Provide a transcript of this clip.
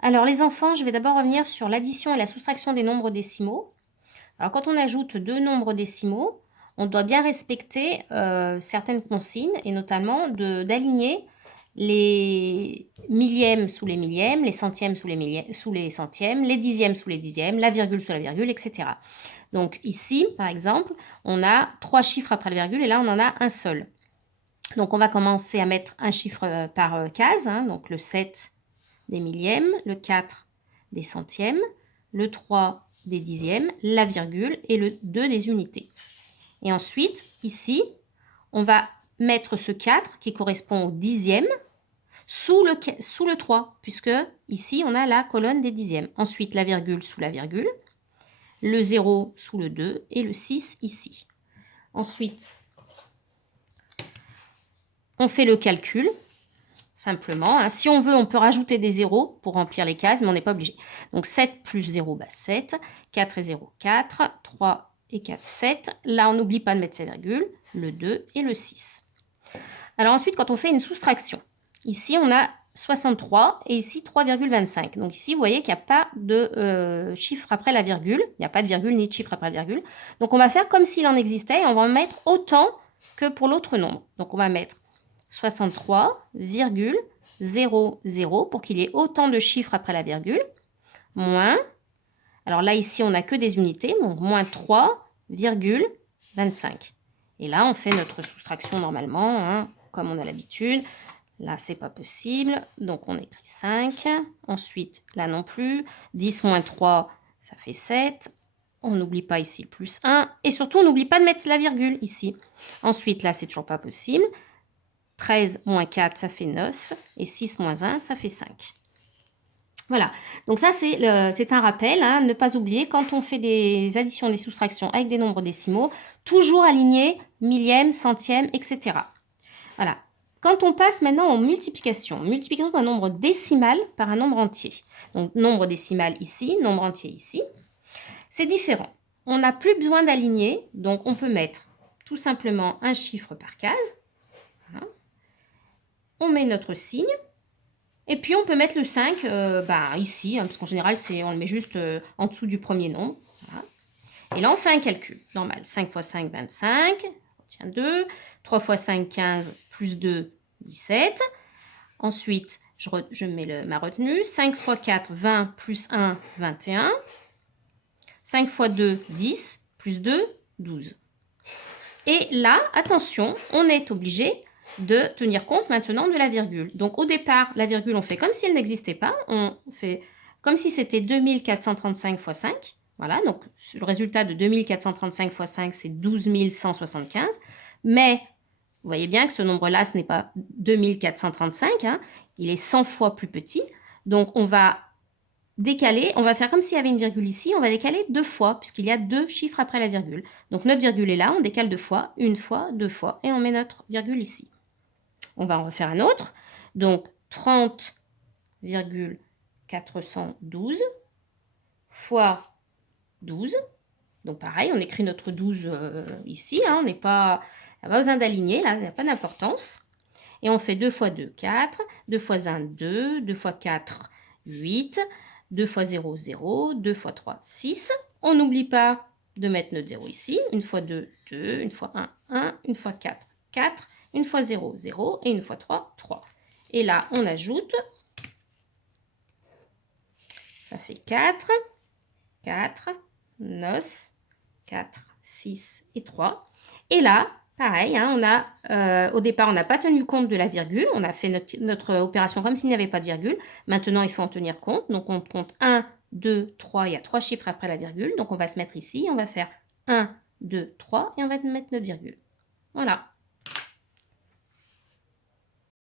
Alors les enfants, je vais d'abord revenir sur l'addition et la soustraction des nombres décimaux. Alors quand on ajoute deux nombres décimaux, on doit bien respecter certaines consignes et notamment d'aligner les millièmes sous les millièmes, les centièmes sous les centièmes, les dixièmes sous les dixièmes, la virgule sous la virgule, etc. Donc ici, par exemple, on a 3 chiffres après la virgule et là on en a un seul. Donc on va commencer à mettre un chiffre par case, hein, donc le 7 des millièmes, le 4 des centièmes, le 3 des dixièmes, la virgule et le 2 des unités. Et ensuite, ici, on va mettre ce 4 qui correspond au dixième sous le 3, puisque ici, on a la colonne des dixièmes. Ensuite, la virgule sous la virgule, le 0 sous le 2 et le 6 ici. Ensuite, on fait le calcul. Simplement, hein. Si on veut, on peut rajouter des zéros pour remplir les cases, mais on n'est pas obligé. Donc 7 plus 0, bah 7. 4 et 0, 4. 3 et 4, 7. Là, on n'oublie pas de mettre sa virgule, le 2 et le 6. Alors ensuite, quand on fait une soustraction, ici, on a 63 et ici 3,25. Donc ici, vous voyez qu'il n'y a pas de chiffre après la virgule. Il n'y a pas de virgule ni de chiffre après la virgule. Donc on va faire comme s'il en existait et on va en mettre autant que pour l'autre nombre. Donc on va mettre 63,00 pour qu'il y ait autant de chiffres après la virgule, moins, alors là ici on n'a que des unités, donc moins 3,25. Et là on fait notre soustraction normalement, hein, comme on a l'habitude. Là c'est pas possible, donc on écrit 5. Ensuite là non plus, 10 moins 3 ça fait 7. On n'oublie pas ici le plus 1. Et surtout on n'oublie pas de mettre la virgule ici. Ensuite là c'est toujours pas possible. 13 moins 4, ça fait 9. Et 6 moins 1, ça fait 5. Voilà. Donc ça, c'est un rappel. Hein, ne pas oublier, quand on fait des additions, des soustractions avec des nombres décimaux, toujours aligner millième, centième, etc. Voilà. Quand on passe maintenant en multiplication d'un nombre décimal par un nombre entier. Donc nombre décimal ici, nombre entier ici. C'est différent. On n'a plus besoin d'aligner, donc on peut mettre tout simplement un chiffre par case. Voilà. On met notre signe. Et puis on peut mettre le 5 ici, hein, parce qu'en général on le met juste en dessous du premier nombre. Voilà. Et là on fait un calcul normal. 5 fois 5, 25, on retient 2. 3 fois 5, 15, plus 2, 17. Ensuite, je mets ma retenue. 5 fois 4, 20, plus 1, 21. 5 fois 2, 10, plus 2, 12. Et là, attention, on est obligé de tenir compte maintenant de la virgule. Donc au départ, la virgule, on fait comme si elle n'existait pas. On fait comme si c'était 2435 fois 5. Voilà, donc le résultat de 2435 fois 5, c'est 12 175. Mais vous voyez bien que ce nombre-là, ce n'est pas 2435. Hein, il est 100 fois plus petit. Donc on va décaler, on va faire comme s'il y avait une virgule ici, on va décaler 2 fois, puisqu'il y a 2 chiffres après la virgule. Donc notre virgule est là, on décale 2 fois, 1 fois, 2 fois, et on met notre virgule ici. On va en refaire un autre. Donc 30,412 fois 12. Donc pareil, on écrit notre 12 ici, hein, on n'a pas besoin d'aligner, là, il n'y a pas d'importance. Et on fait 2 fois 2, 4, 2 fois 1, 2, 2 fois 4, 8, 2 fois 0, 0, 2 fois 3, 6. On n'oublie pas de mettre notre 0 ici. Une fois 2, 2, une fois 1, 1, une fois 4, 4, une fois 0, 0, et une fois 3, 3. Et là, on ajoute, ça fait 4, 4, 9, 4, 6 et 3. Et là, pareil, hein, au départ, on n'a pas tenu compte de la virgule. On a fait notre opération comme s'il n'y avait pas de virgule. Maintenant, il faut en tenir compte. Donc, on compte 1, 2, 3. Il y a 3 chiffres après la virgule. Donc, on va se mettre ici. On va faire 1, 2, 3 et on va mettre notre virgule. Voilà.